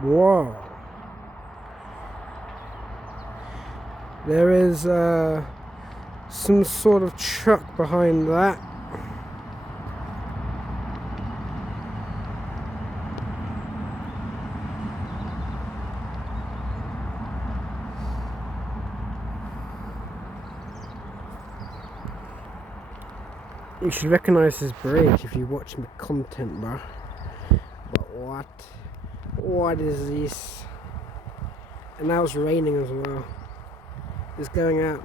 Whoa. There is some sort of truck behind that. You should recognise this bridge if you watch my content, bro. But what is this? And now it's raining as well. It's going out.